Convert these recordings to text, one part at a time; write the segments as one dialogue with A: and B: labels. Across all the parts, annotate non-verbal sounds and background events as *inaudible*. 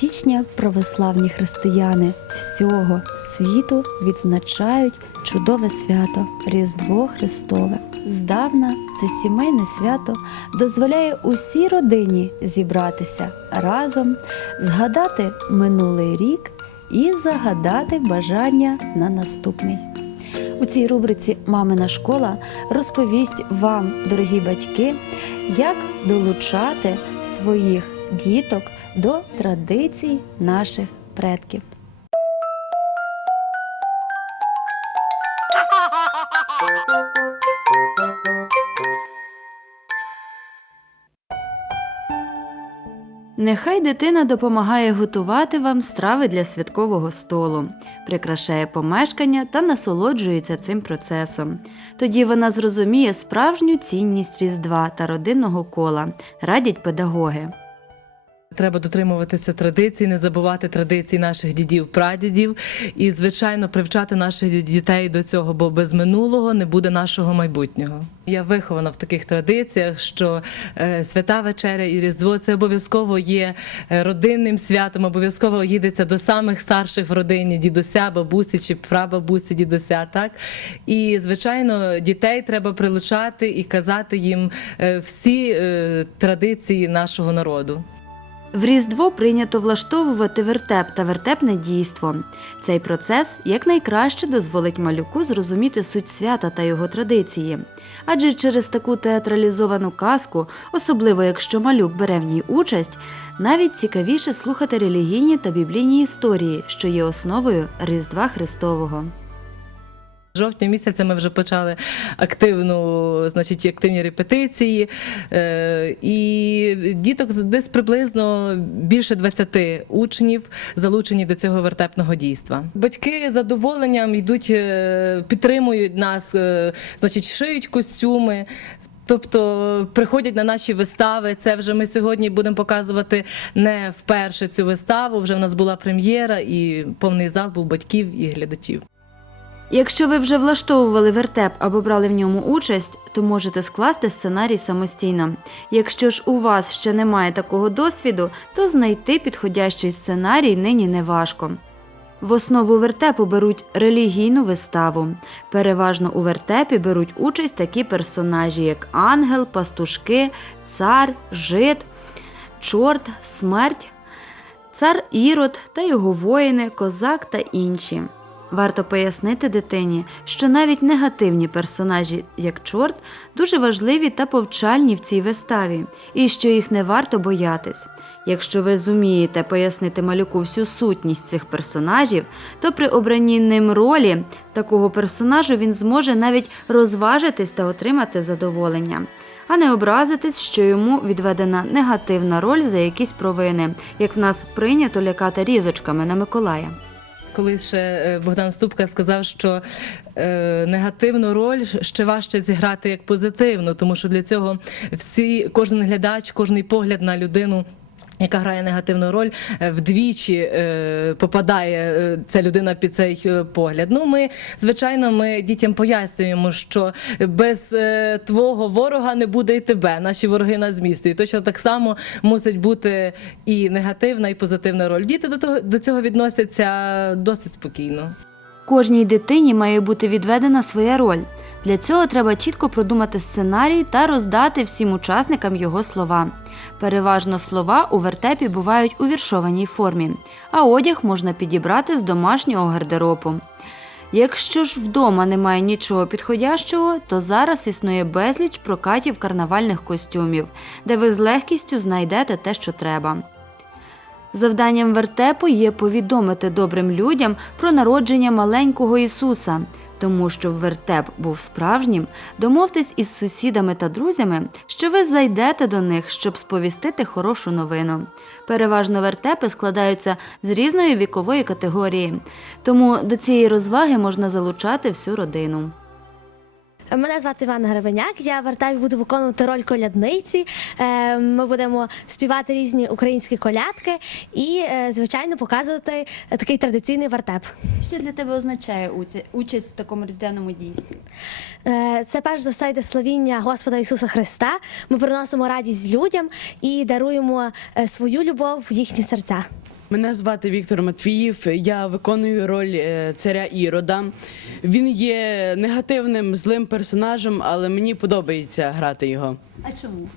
A: 7 січня православні християни всього світу відзначають чудове свято Різдво Христове. Здавна це сімейне свято дозволяє усій родині зібратися разом, згадати минулий рік і загадати бажання на наступний. У цій рубриці Мамина школа розповість вам, дорогі батьки, як долучати своїх діток до традицій наших предків. Нехай дитина допомагає готувати вам страви для святкового столу, прикрашає помешкання та насолоджується цим процесом. Тоді вона зрозуміє справжню цінність Різдва та родинного кола, радять педагоги.
B: Треба дотримуватися традицій, не забувати традицій наших дідів, прадідів і, звичайно, привчати наших дітей до цього, бо без минулого не буде нашого майбутнього. Я вихована в таких традиціях, що е, свята вечеря і Різдво це обов'язково є е, родинним святом, обов'язково їдеться до самих старших в родині, дідуся, бабусі чи прабабусі, дідуся. Так і звичайно, дітей треба прилучати і казати їм е, всі традиції нашого народу.
A: В Різдво прийнято влаштовувати вертеп та вертепне дійство. Цей процес якнайкраще дозволить малюку зрозуміти суть свята та його традиції. Адже через таку театралізовану казку, особливо якщо малюк бере в ній участь, навіть цікавіше слухати релігійні та біблійні історії, що є основою Різдва Христового.
B: Жовтня місяця ми вже почали активну, значить, активні репетиції, е, і діток десь приблизно більше 20 учнів залучені до цього вертепного дійства. Батьки з задоволенням йдуть, е, підтримують нас, е, значить, шиють костюми. Тобто приходять на наші вистави. Це вже ми сьогодні будемо показувати не вперше цю виставу. Вже в нас була прем'єра, і повний зал був батьків і глядачів.
A: Якщо ви вже влаштовували вертеп або брали в ньому участь, то можете скласти сценарій самостійно. Якщо ж у вас ще немає такого досвіду, то знайти підходящий сценарій нині не важко. В основу вертепу беруть релігійну виставу. Переважно у вертепі беруть участь такі персонажі, як ангел, пастушки, цар, жид, чорт, смерть, цар Ірод та його воїни, козак та інші. Варто пояснити дитині, що навіть негативні персонажі, як чорт, дуже важливі та повчальні в цій виставі, і що їх не варто боятись. Якщо ви зумієте пояснити малюку всю сутність цих персонажів, то при обранні ним ролі такого персонажу він зможе навіть розважитись та отримати задоволення, а не образитись, що йому відведена негативна роль за якісь провини, як в нас прийнято лякати різочками на Миколая.
B: Колись ще е, Богдан Ступка сказав, що е, негативну роль ще важче зіграти як позитивну, тому що для цього всі, кожен глядач, кожний погляд на людину. Яка грає негативну роль е, вдвічі е, попадає е, ця людина під цей погляд. Ну, ми звичайно, ми дітям пояснюємо, що без твого ворога не буде і тебе. Наші вороги нас змістують. Точно так само мусить бути і негативна, і позитивна роль. Діти до того до цього відносяться досить спокійно.
A: Кожній дитині має бути відведена своя роль. Для цього треба чітко продумати сценарій та роздати всім учасникам його слова. Переважно слова у вертепі бувають у віршованій формі, а одяг можна підібрати з домашнього гардеробу. Якщо ж вдома немає нічого підходящого, то зараз існує безліч прокатів карнавальних костюмів, де ви з легкістю знайдете те, що треба. Завданням вертепу є повідомити добрим людям про народження маленького Ісуса. Тому щоб вертеп був справжнім, домовтесь із сусідами та друзями, що ви зайдете до них, щоб сповістити хорошу новину. Переважно вертепи складаються з різної вікової категорії, тому до цієї розваги можна залучати всю родину.
C: Мене звати Івана Гребеняк. Я в Артемі буду виконувати роль колядниці. Е, Ми будемо співати різні українські колядки і, е, звичайно, показувати такий традиційний вертеп.
A: Що для тебе означає участь в такому різдвяному дійстві?
C: Е, Це перш за все йде славіння Господа Ісуса Христа. Ми приносимо радість людям і даруємо свою любов в їхні серця.
D: Мене звати Віктор Матвіїв. Я виконую роль е, царя Ірода. Він є негативним злим персонажем, але мені подобається грати його.
A: А чому?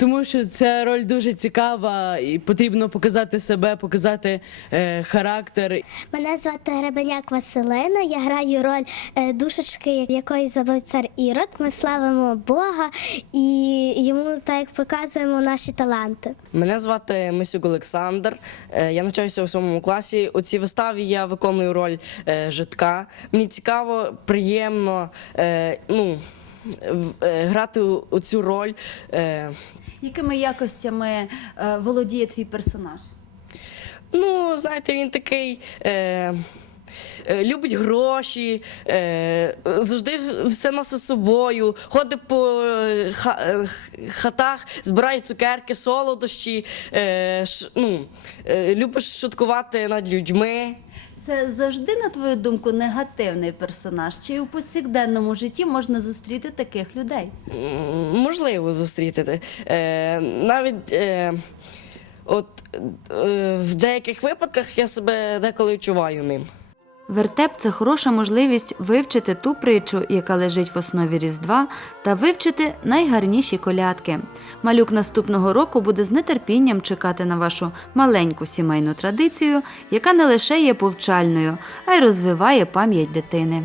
D: Тому що ця роль дуже цікава, і потрібно показати себе, показати е, характер.
E: Мене звати Гребеняк Василина. Я граю роль е, душечки, якої забив цар Ірод. Ми славимо Бога і йому так як показуємо наші таланти.
F: Мене звати Мисюк Олександр. Е, Я навчаюся у сьомому класі. У цій виставі я виконую роль е, житка. Мені цікаво, приємно е, ну, грати у цю роль. Е,
A: Якими якостями е, володіє твій персонаж?
F: Ну, знаєте, він такий. Е, е, Любить гроші, е, завжди все носить з собою, ходить по е, ха- е, хатах, збирає цукерки, солодощі, е, ну, е, любить шуткувати над людьми.
A: Це завжди, на твою думку, негативний персонаж? Чи у повсякденному житті можна зустріти таких людей?
F: Можливо зустріти. Е, навіть е, от, е, в деяких випадках я себе деколи відчуваю ним.
A: Вертеп це хороша можливість вивчити ту притчу, яка лежить в основі Різдва, та вивчити найгарніші колядки. Малюк наступного року буде з нетерпінням чекати на вашу маленьку сімейну традицію, яка не лише є повчальною, а й розвиває пам'ять дитини.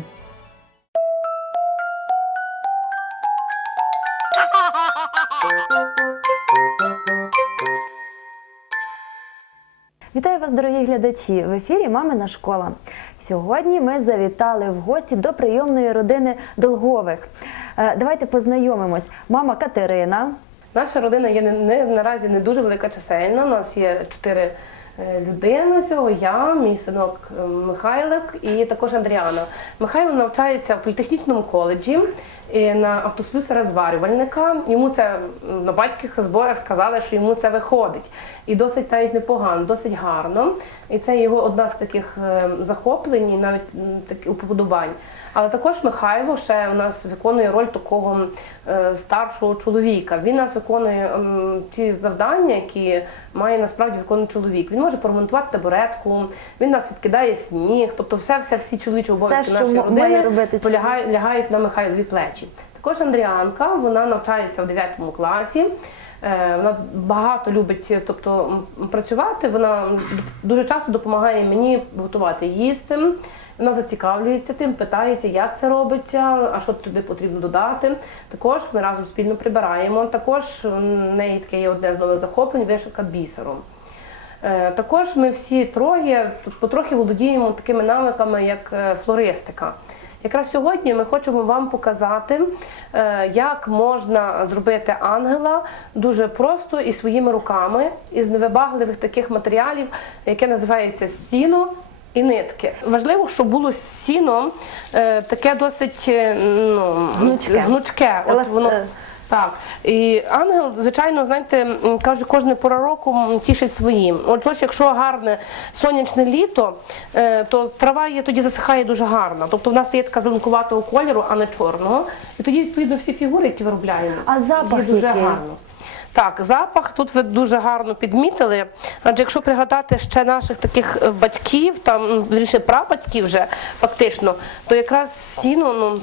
G: Вітаю вас, дорогі глядачі! В ефірі Мамина школа. Сьогодні ми завітали в гості до прийомної родини Долгових. Е, Давайте познайомимось. Мама Катерина,
H: Наша родина є не, не наразі не дуже велика чисельна. У нас є чотири е, людини цього. Я, мій синок е, Михайлик і також Андріана. Михайло навчається в політехнічному коледжі на автослюсера зварювальника. Йому це на батьківських зборах сказали, що йому це виходить. І досить навіть непогано, досить гарно. І це його одна з таких е, захоплень, і навіть такі уподобань. Але також Михайло ще у нас виконує роль такого е, старшого чоловіка. Він нас виконує ті завдання, які має насправді виконувати чоловік. Він може поремонтувати табуретку, він нас відкидає сніг, тобто все, все всі чоловічі обов'язки нашої родини
G: робити
H: лягають на Михайлові плечі. Також Андріанка, вона навчається в 9 класі. Е, Вона багато любить тобто, працювати. Вона дуже часто допомагає мені готувати їсти. Вона зацікавлюється тим, питається, як це робиться, а що туди потрібно додати. Також ми разом спільно прибираємо. Також в неї таке є одне з нових захоплень вишивка бісером. Е, Також ми всі троє потрохи володіємо такими навиками, як е, флористика. Якраз сьогодні ми хочемо вам показати, е, як можна зробити ангела дуже просто і своїми руками із невибагливих таких матеріалів, яке називається сіно. І нитки. Важливо, щоб було сіно е, таке досить е, ну,
G: Гнучке.
H: гнучке. От воно. Так. І ангел, звичайно, знаєте, каже, кожна пора року тішить своїм. От ось, якщо гарне сонячне літо, е, то трава є тоді засихає дуже гарно. Тобто в нас є така зеленкуватого кольору, а не чорного. І тоді, відповідно, всі фігури, які виробляємо,
G: А запах
H: є дуже
G: який?
H: гарно. Так, запах тут ви дуже гарно підмітили. Адже якщо пригадати ще наших таких е, батьків, там більше вірніше прабатьків вже фактично, то якраз сіно, ну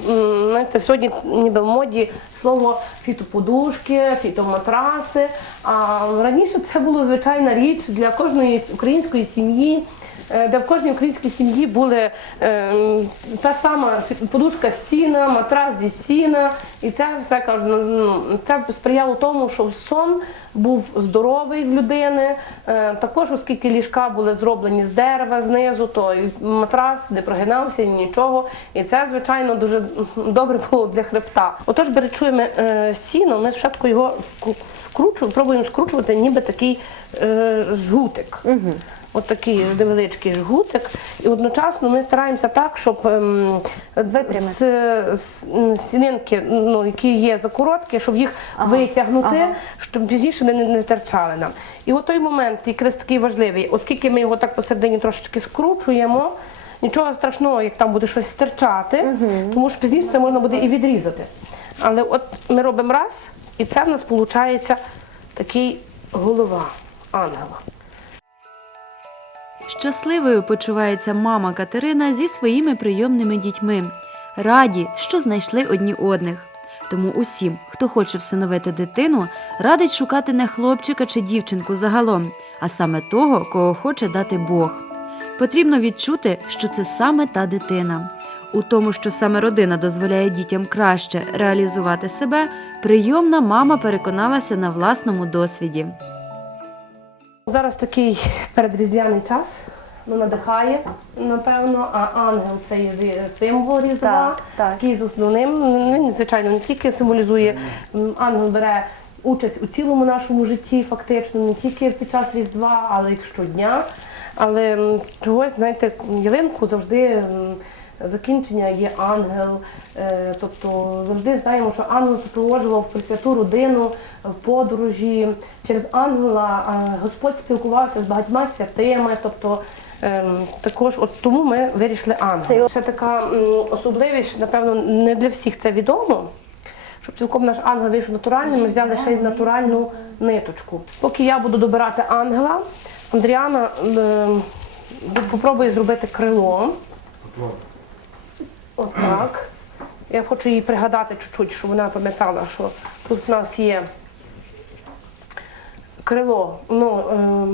H: знаєте, сьогодні ніби в моді слово фітоподушки, фітоматраси. А раніше це було звичайна річ для кожної української сім'ї. Е, Де в кожній українській сім'ї були е, та сама подушка з сіна, матрас зі сіна, і це все кажу, ну, ну, це сприяло тому, що сон був здоровий в людини. Е, Також, оскільки ліжка були зроблені з дерева знизу, то і матрас не прогинався, ні нічого. І це, звичайно, дуже добре було для хребта. Отож, беречуємо е, сіно, ми спочатку його скручуємо, пробуємо скручувати, ніби такий е, жгутик. от невеличкий жгутик, і одночасно ми стараємося так, щоб ем, з, з, сінинки, ну, які є закороткі, щоб їх витягнути,
G: ага.
H: щоб пізніше вони не, не терчали нам. І от той момент якраз такий важливий, оскільки ми його так посередині трошечки скручуємо. Нічого страшного, як там буде щось стирчати, тому що пізніше це можна буде і відрізати. Але от ми робимо раз, і це в нас виходить такий голова ангела.
A: Щасливою почувається мама Катерина зі своїми прийомними дітьми. Раді, що знайшли одні одних. Тому усім, хто хоче всиновити дитину, радить шукати не хлопчика чи дівчинку загалом, а саме того, кого хоче дати Бог. Потрібно відчути, що це саме та дитина. У тому, що саме родина дозволяє дітям краще реалізувати себе, прийомна мама переконалася на власному досвіді.
H: Зараз такий передріздвяний час, ну, надихає, напевно, а ангел це є символ Різдва,
G: Так, так.
H: такий з основним. Він, звичайно, не тільки символізує, ангел бере участь у цілому нашому житті, фактично, не тільки під час Різдва, але й щодня. Але чогось, знаєте, ялинку завжди. Закінчення є ангел, е, тобто завжди знаємо, що ангел супроводжував присвяту родину в подорожі. Через ангела е, Господь спілкувався з багатьма святими. Тобто ем, також от тому ми вирішили ангел. Ще така особливість, напевно, не для всіх це відомо. Щоб цілком наш ангел вийшов натуральним, ми взяли ще й натуральну ниточку. Поки я буду добирати ангела, Андріана е, попробує зробити крило. Отак. Я хочу їй пригадати чуть-чуть, щоб вона пам'ятала, що тут в нас є крило. Ну,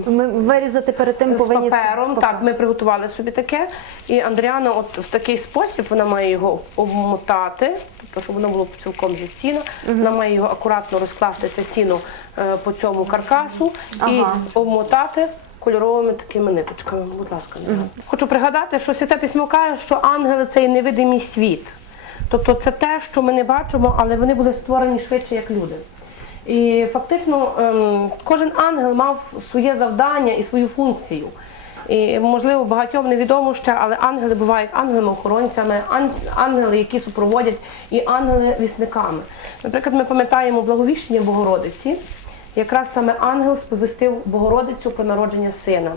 H: е,
G: Ми вирізати перед тим
H: з
G: повинні
H: папером. Так, ми приготували собі таке. І Андріана, от в такий спосіб вона має його обмотати, тобто, щоб воно було цілком зі сіна. Вона має його акуратно розкласти це сіно е, по цьому каркасу і
G: Ага.
H: обмотати. Кольоровими такими ниточками, будь ласка, Андріана. Хочу пригадати, що святе письмо каже, що ангели це є невидимий світ. Тобто це те, що ми не бачимо, але вони були створені швидше як люди. І фактично ем, кожен ангел мав своє завдання і свою функцію. І можливо багатьом невідомо ще, але ангели бувають ангелами-охоронцями, ангели, які супроводять, і ангели-вісниками. Наприклад, ми пам'ятаємо благовіщення Богородиці. Якраз саме ангел сповістив Богородицю про народження сина.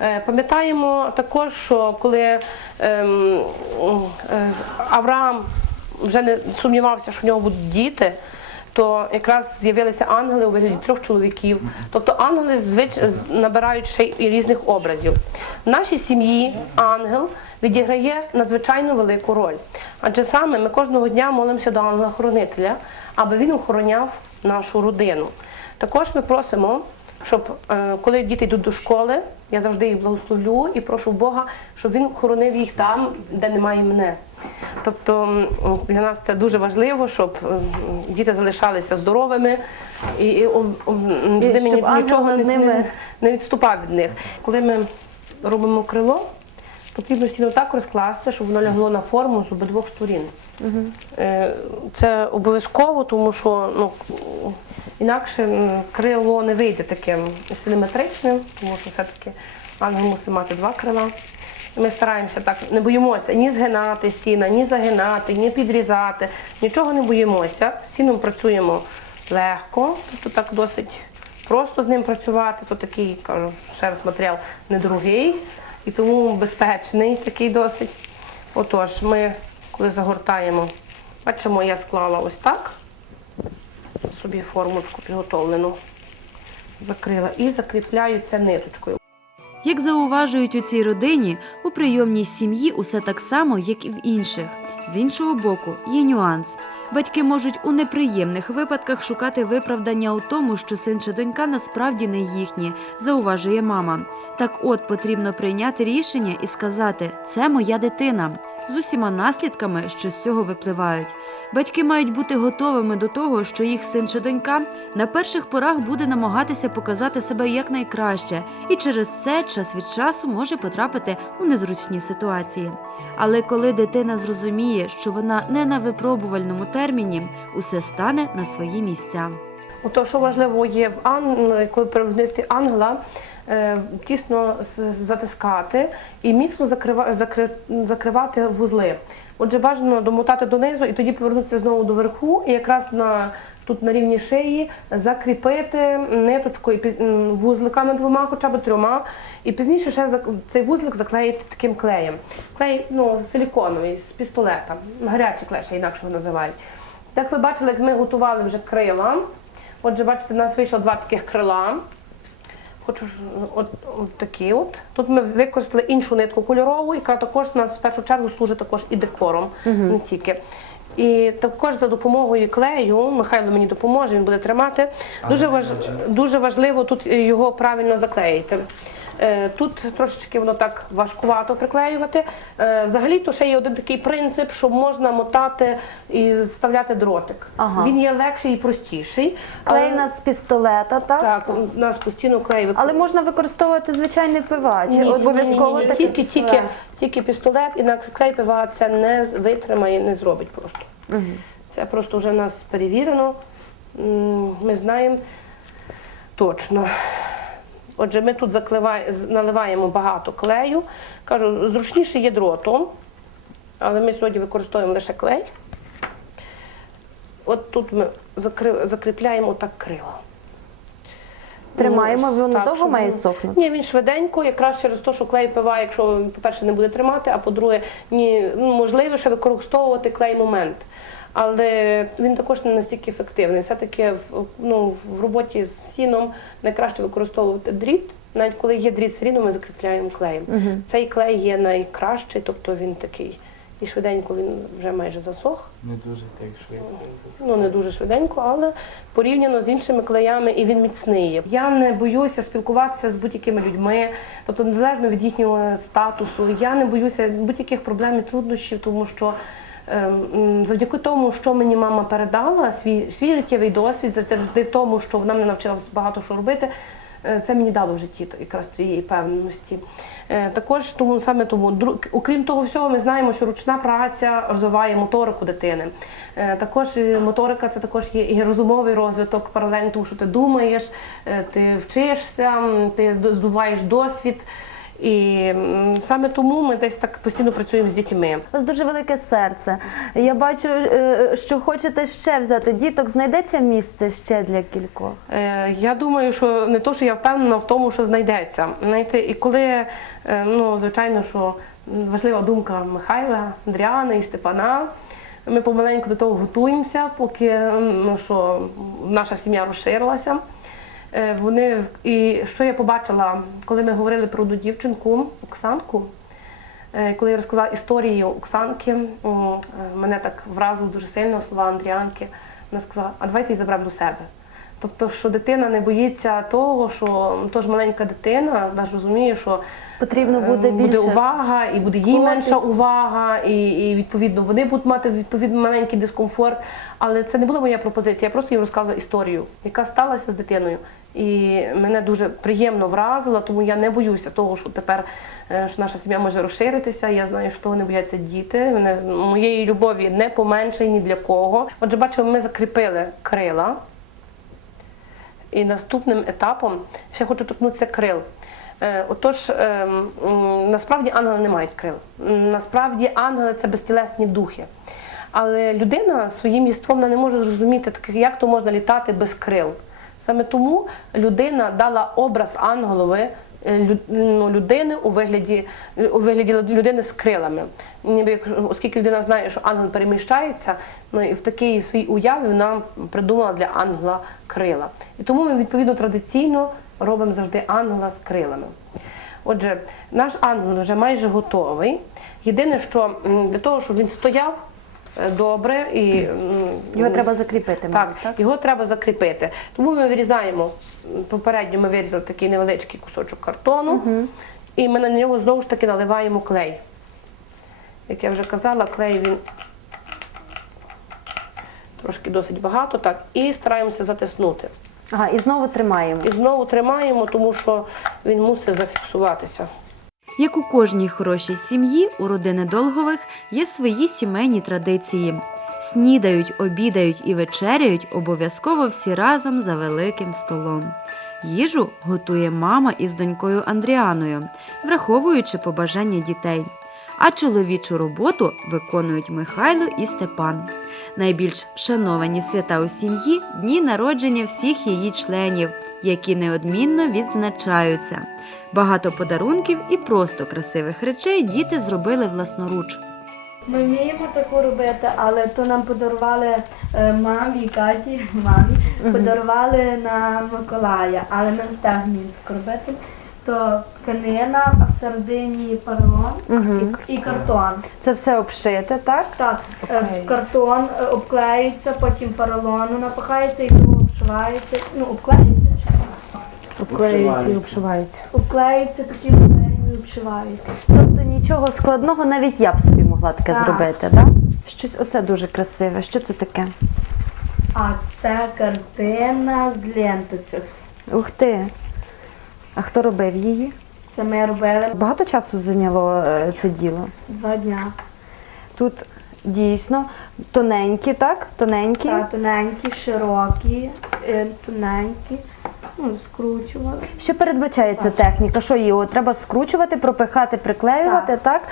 H: Е, Пам'ятаємо також, що коли ем, е, Авраам вже не сумнівався, що в нього будуть діти, то якраз з'явилися ангели у вигляді трьох чоловіків. Тобто ангели звич... набирають ще й різних образів. В нашій сім'ї ангел відіграє надзвичайно велику роль. Адже саме ми кожного дня молимося до ангела-хоронителя, аби він охороняв нашу родину. Також ми просимо, щоб е, коли діти йдуть до школи, я завжди їх благословлю і прошу Бога, щоб він хоронив їх там, де немає мене. Тобто для нас це дуже важливо, щоб діти залишалися здоровими і, і, ом, з ними
G: щоб
H: ні- нічого не,
G: ними-
H: не, відступав від них. Коли ми робимо крило, потрібно сіно так розкласти, щоб воно лягло на форму з обидвох сторін. Е, Це обов'язково, тому що ну, інакше крило не вийде таким симетричним, тому що все-таки ангел мусить мати два крила. Ми стараємося так, не боїмося ні згинати сіна, ні загинати, ні підрізати. Нічого не боїмося. З сіном працюємо легко, тобто так досить просто з ним працювати. То такий, кажу, ще раз матеріал недорогий і тому безпечний такий досить. Отож, ми коли загортаємо, бачимо, я склала ось так, собі формочку підготовлену, закрила і закріпляю це ниточкою.
A: Як зауважують у цій родині, у прийомній сім'ї усе так само, як і в інших. З іншого боку, є нюанс. Батьки можуть у неприємних випадках шукати виправдання у тому, що син чи донька насправді не їхні, зауважує мама. Так от потрібно прийняти рішення і сказати це моя дитина з усіма наслідками, що з цього випливають. Батьки мають бути готовими до того, що їх син чи донька на перших порах буде намагатися показати себе якнайкраще, і через це час від часу може потрапити у незручні ситуації. Але коли дитина зрозуміє, що вона не на випробувальному терміні, усе стане на свої місця.
H: Ото, що важливо є в ан... коли при виробництві ангела, е, тісно затискати і міцно закрива- закривати вузли. Отже, бажано домотати донизу і тоді повернутися знову до верху, і якраз на тут на рівні шиї закріпити ниточкою вузликами двома, хоча б трьома, і пізніше ще цей вузлик заклеїти таким клеєм. Клей ну, силіконовий з пістолета, гарячий клей, ще інакше його називають. Як ви бачили, як ми готували вже крила. Отже, бачите, у нас вийшло два таких крила. Хочу от, от такі от. Тут ми використали іншу нитку кольорову, яка також нас в першу чергу служить також і декором, не тільки. І також за допомогою клею, Михайло мені допоможе, він буде тримати. Дуже, важ, дуже важливо тут його правильно заклеїти. Е, Тут трошечки воно так важкувато приклеювати. Е, Взагалі, то ще є один такий принцип, що можна мотати і вставляти дротик.
G: Ага.
H: Він є легший і простіший.
G: Клей
H: але-
G: нас з пістолета, так?
H: так, у нас постійно клей
G: Але можна використовувати звичайний пивач.
H: ні,
G: Обов'язково
H: ні, ні, ні, тільки, тільки, тільки пістолет, інакше клей пива це не витримає, не зробить просто. Це просто вже в нас перевірено. Ми знаємо точно. Отже, ми тут закливає- наливаємо багато клею. Кажу, зручніше є дротом, але ми сьогодні використовуємо лише клей. От тут ми закріпляємо так крила.
G: Тримаємо, воно
H: так,
G: довго має сохнути?
H: Ні, він швиденько, якраз через те, що клей пива, якщо, по-перше, не буде тримати, а по-друге, ні, ну, можливо, ще використовувати клей момент. Але він також не настільки ефективний. Все-таки в, ну, в роботі з сіном найкраще використовувати дріт. Навіть коли є дріт все ми закріпляємо клеєм. Цей клей є найкращий, тобто він такий. І швиденько він вже майже засох.
I: Не дуже так швидко.
H: Ну не дуже швиденько, але порівняно з іншими клеями і він міцний. є. Я не боюся спілкуватися з будь-якими людьми, тобто незалежно від їхнього статусу. Я не боюся будь-яких проблем і труднощів, тому що. Ем, Завдяки тому, що мені мама передала, свій, свій життєвий досвід, завдяки тому, що вона мене навчила багато що робити, е, це мені дало в житті якраз цієї певності. Е, Також тому саме тому, окрім того всього, ми знаємо, що ручна праця розвиває моторику дитини. Е, Також моторика це також є і розумовий розвиток паралельно, тому що ти думаєш, ти вчишся, ти до- здобуваєш досвід. І саме тому ми десь так постійно працюємо з дітьми.
G: У вас дуже велике серце. Я бачу, е, що хочете ще взяти діток. Знайдеться місце ще для кількох.
H: Е, Я думаю, що не то, що я впевнена в тому, що знайдеться. Знаєте, і коли, е, ну, звичайно, що важлива думка Михайла, Андріани і Степана. Ми помаленьку до того готуємося, поки ну, що наша сім'я розширилася. Е, Вони і що я побачила, коли ми говорили про одну дівчинку, Оксанку, Е, коли я розказала історію Оксанки, е, мене так вразило дуже сильно слова Андріанки. Вона сказала, а давайте її заберемо до себе. Тобто, що дитина не боїться того, що тож маленька дитина, вона ж розуміє, що
G: Потрібно
H: е,
G: буде більше
H: увага, і буде їй менша увага, і, і відповідно вони будуть мати відповідно маленький дискомфорт. Але це не була моя пропозиція. Я просто їм розказала історію, яка сталася з дитиною. І мене дуже приємно вразила, тому я не боюся того, що тепер е, що наша сім'я може розширитися. Я знаю, що того не бояться діти. Мене моєї любові не поменшає ні для кого. Отже, бачимо, ми закріпили крила. І наступним етапом ще хочу торкнутися крил. Е, Отож, ем, насправді ангели не мають крил. Насправді ангели це безтілесні духи. Але людина своїм єством не може зрозуміти, як то можна літати без крил. Саме тому людина дала образ ну, людини у вигляді, у вигляді людини з крилами. Ніби Оскільки людина знає, що ангел переміщається, ну і в такій своїй уяві вона придумала для ангела крила. І тому ми відповідно традиційно робимо завжди ангела з крилами. Отже, наш ангел вже майже готовий. Єдине, що для того, щоб він стояв добре і
G: Його треба закріпити,
H: Так,
G: так?
H: його треба закріпити. Тому ми вирізаємо попередньо. Ми вирізали такий невеличкий кусочок картону, і ми на нього знову ж таки наливаємо клей. Як я вже казала, клей він трошки досить багато, так, і стараємося затиснути.
G: Ага, і знову тримаємо.
H: І знову тримаємо, тому що він мусить зафіксуватися.
A: Як у кожній хорошій сім'ї, у родини Долгових є свої сімейні традиції. Снідають, обідають і вечеряють обов'язково всі разом за великим столом. Їжу готує мама із донькою Андріаною, враховуючи побажання дітей. А чоловічу роботу виконують Михайло і Степан. Найбільш шановані свята у сім'ї дні народження всіх її членів, які неодмінно відзначаються. Багато подарунків і просто красивих речей діти зробили власноруч.
I: Ми вміємо таку робити, але то нам подарували е, мамі, Каті, *laughs* мамі, подарували на Миколая, але ми теж вміємо так робити. То тканина, а всередині поролон і, і картон.
G: Це все обшите, так?
I: Так, е, в картон е, обклеюється, потім поролону напахається і обшивається. Ну, обклеюється чи?
G: Обклеюють і обшиваються.
I: Обклеюється такі і обшивається.
G: Тобто нічого складного навіть я б собі могла таке
I: Так.
G: зробити, так? Щось оце дуже красиве. Що це таке?
I: А це картина з ленточок.
G: Ух ти! А хто робив її?
I: Це ми робили
G: Багато часу зайняло е, це діло.
I: два дня.
G: Тут дійсно тоненькі, так? Тоненькі.
I: Та тоненькі, широкі, е, тоненькі. Ну, скручували.
G: Що передбачається техніка? Що його треба скручувати, пропихати, приклеювати, так?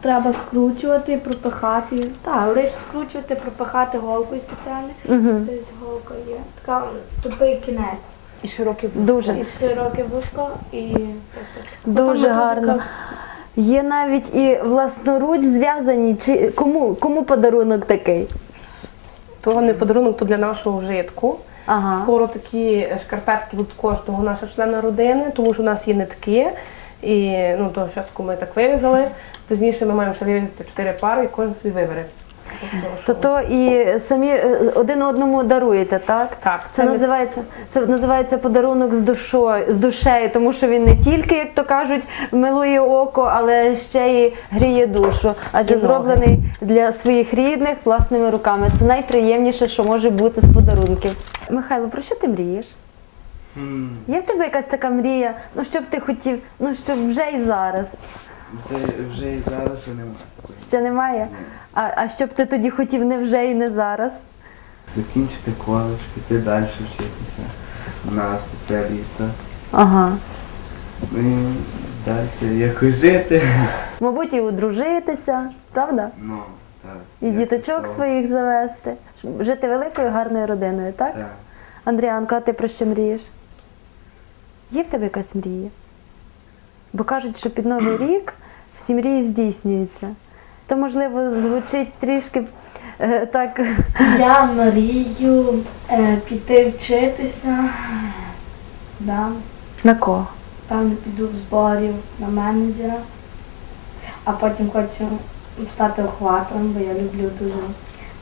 I: Треба скручувати, пропихати. Так, лише скручувати, пропихати голкою спеціально.
G: Угу.
I: Тобто голка є. Така тупий кінець.
H: І широкі
G: Дуже,
I: І широке вушко, і
G: дуже
I: Потім
G: гарно.
I: така-
G: Є навіть і власноруч зв'язані. Чи кому, кому подарунок такий?
H: То не подарунок, то для нашого вжитку.
G: Ага.
H: Скоро такі шкарпетки будуть кожного нашого члена родини, тому що у нас є нитки. І ну, то спочатку ми так вивізали. Пізніше ми маємо ще вивізати чотири пари і кожен собі вибере. Тобто, що-
G: То то і самі е, один одному даруєте, так?
H: Так,
G: Це
H: це
G: називається це називається подарунок з душою, з душею, тому що він не тільки, як то кажуть, милує око, але ще й гріє душу. Адже зроблений для своїх рідних власними руками. Це найприємніше, що може бути з подарунків. Михайло, про що ти мрієш? Є в тебе якась така мрія? Ну що б ти хотів? Ну щоб вже і зараз.
J: Вже, вже і зараз ще немає.
G: Ще немає? А, а що б ти тоді хотів не вже і не зараз?
J: Закінчити коледж, піти далі вчитися на спеціаліста.
G: Ага.
J: І далі якось жити.
G: Мабуть, і одружитися, правда?
J: Ну, так.
G: І
J: якось
G: діточок
J: того.
G: своїх завести, жити великою гарною родиною, так?
J: Так.
G: Андріанко, а ти про що мрієш? Є в тебе якась мрія? Бо кажуть, що під Новий рік всі мрії здійснюються. То, можливо, звучить трішки е, так.
I: Я мрію е, піти вчитися. Да.
G: На кого?
I: Певно, піду в зборів на менеджера, а потім хочу стати вихователем, бо я люблю дуже.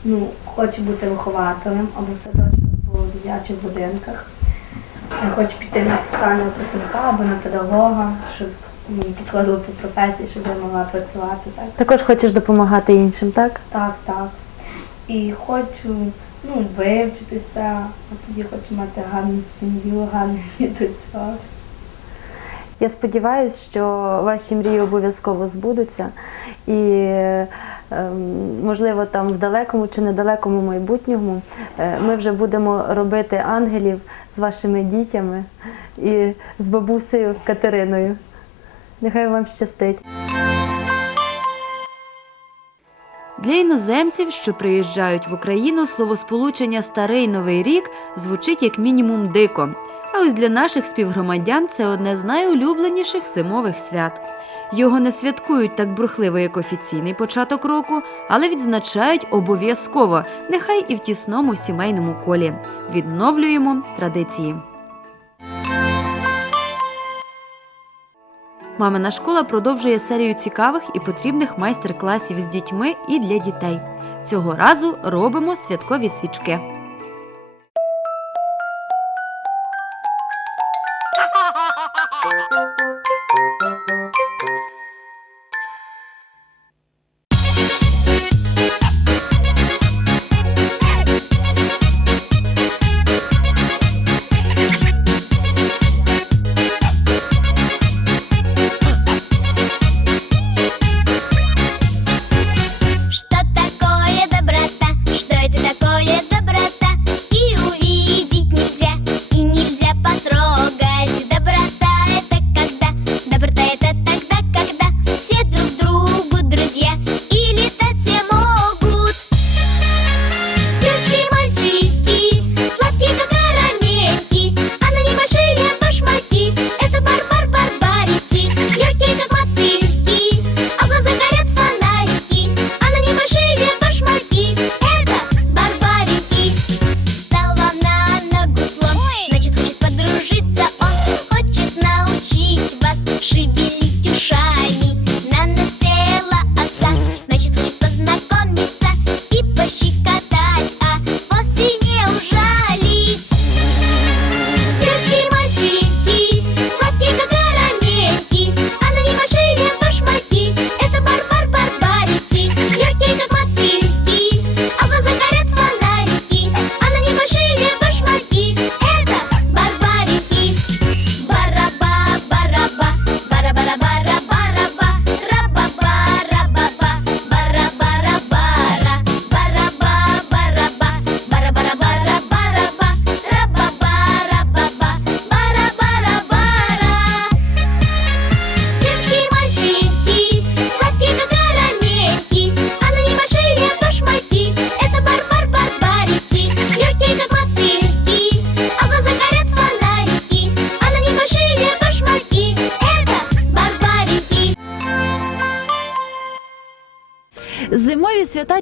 I: Ну, хочу бути вихователем або в садочках, або в дитячих будинках. Я хочу піти на соціального працівника або на педагога, щоб підкладали по професії, щоб я могла працювати. Так,
G: Також хочеш допомагати іншим, так?
I: так. так. І хочу ну, вивчитися, а тоді хочу мати гарну сім'ю, гарний діточок.
G: Я сподіваюся, що ваші мрії обов'язково збудуться. І, ем, можливо, там в далекому чи недалекому майбутньому е, ми вже будемо робити ангелів з вашими дітями і з бабусею Катериною. Нехай вам щастить.
A: Для іноземців, що приїжджають в Україну, словосполучення Старий Новий рік звучить як мінімум дико. А ось для наших співгромадян це одне з найулюбленіших зимових свят. Його не святкують так бурхливо, як офіційний початок року, але відзначають обов'язково, нехай і в тісному сімейному колі. Відновлюємо традиції. Мамина школа продовжує серію цікавих і потрібних майстер-класів з дітьми і для дітей. Цього разу робимо святкові свічки.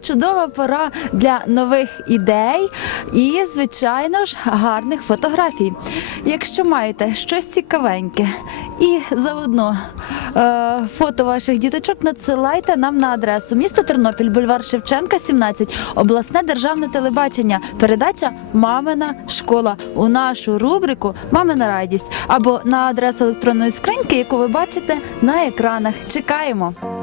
A: Чудова пора для нових ідей і, звичайно ж, гарних фотографій. Якщо маєте щось цікавеньке і заодно е, фото ваших діточок, надсилайте нам на адресу місто Тернопіль, бульвар Шевченка, 17, обласне державне телебачення. Передача Мамина школа у нашу рубрику Мамина радість або на адресу електронної скриньки, яку ви бачите на екранах. Чекаємо.